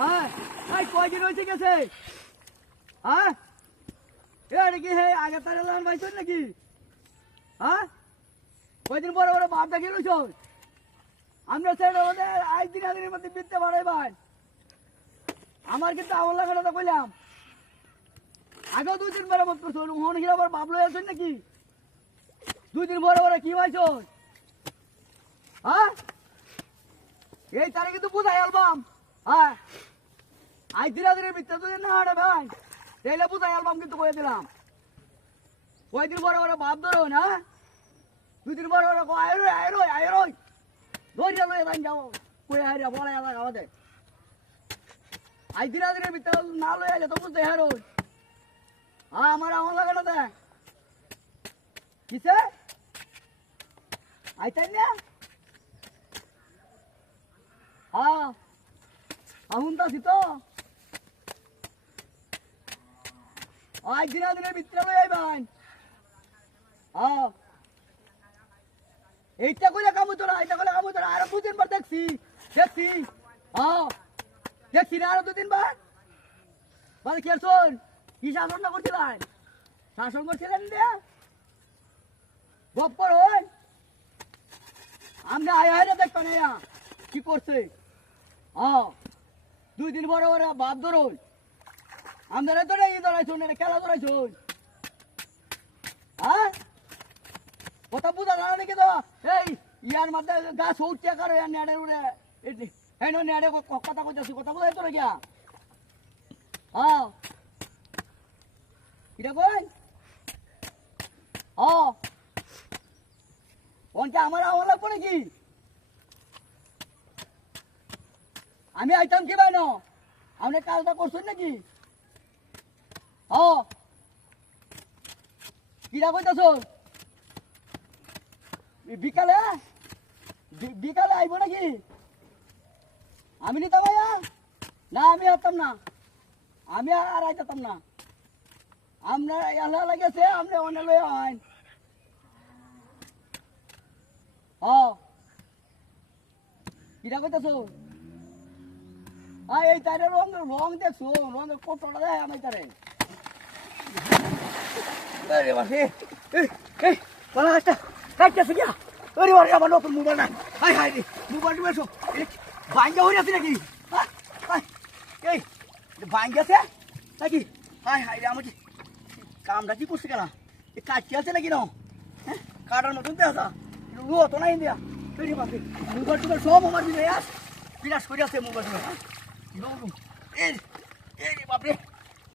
হ্যাঁ এই কয়দিন হয়েছে গেছে হ্যাঁ এটা কি হে আগে তারে লান পাইছ নাকি হ্যাঁ কয়দিন পরে ওরা বাপ দেখে লইছ আমরা ছেড়ে ওদের আজ দিন আগের মধ্যে বিদ্যা বাড়াই ভাই আমার কিন্তু আমার লাগাটা তো কইলাম আগেও 2 দিন মেরামত করছো মোহন হিরা আবার বাপ লই আছেন নাকি 2 দিন পরে ওরা কি পাইছ হ্যাঁ এই তারে কিন্তু বুঝাই অ্যালবাম হ্যাঁ আজ দিন আগের বিদ্যা যদি না হাঁটে ভাই তাইলে বুঝাই অ্যালবাম কিন্তু কয়ে দিলাম কয়দিন পরে ওরা বাপ ধরো না 2 দিন পরে ওরা আয়রোই ধরিয়া লয়ে যান যাও কয়ে হারিয়া বলে আমাদের আজ দিন আগের বিদ্যা না লয়ে আলে তো বুঝতে হারোই আমার লাগে না দেখ কিসে আইতাই না হ্যাঁ আহুন তো তো আজ দিনে ভিতরে লই আইবান হ্যাঁ এইটা কইলে কামু তোরা এইটা কইলে কামু তোরা আর 2 দিন পর দেখছি হ্যাঁ দেখছি না আর 2 দিন পর বল কি শোন কি শাসন না করছিলেন শাসন করছিলেন রে গপ্পর হই আমরা আয়া দেখতো না কি করছে হ্যাঁ 2 দিন পরে ওরা বাপ ধরুন আমরা তো এই ধরাইছো না খেলা ধরাইছো হ্যাঁ কথা বুঝা জানা নাকি তো এই ইয়ার মধ্যে গাছ উঠতে কারো নেড়ে উড়ে এই নেড়ে কথা কইতেছি কথা বুঝাই তো গিয়া হ্যাঁ এটা কই হ্যাঁ ওনটা আমার আওয়াজ লাগবে নাকি আমি আইতাম কি ভাই না আপনি কাজটা করছেন নাকি হ্যাঁ কিরা কইতাছ বিকালে বিকালে আইব নাকি আমি নিতাম ভাইয়া না আমি আসতাম না আমি আর আইতাম না আমরা এলা লাগেছে আপনি অনেক লই আইন হ্যাঁ কিরা কইতাছ এই তারে রং দেখছো রঙের কতটা দেয় আমি তারে আরে বাসে এই বালা একটা কাটতেছে কি আরে বাবা আমার নতুন মোবাইল না হাই হাই রে মোবাইল নিয়ে এসো ভাঙ্গা হয়ে আছে নাকি এই ভাঙ্গা আছে নাকি হাই হাই রে আমার কামটা কি করছে কেনা এই কাটতে আছে নাকি না হ্যাঁ কাটার মতন তো আসা রু তো নাই দিয়া তৈরি বাসে মোবাইল টুবাইল সব আমার দিনে বিনাশ করে আছে মোবাইল টুবাইল এই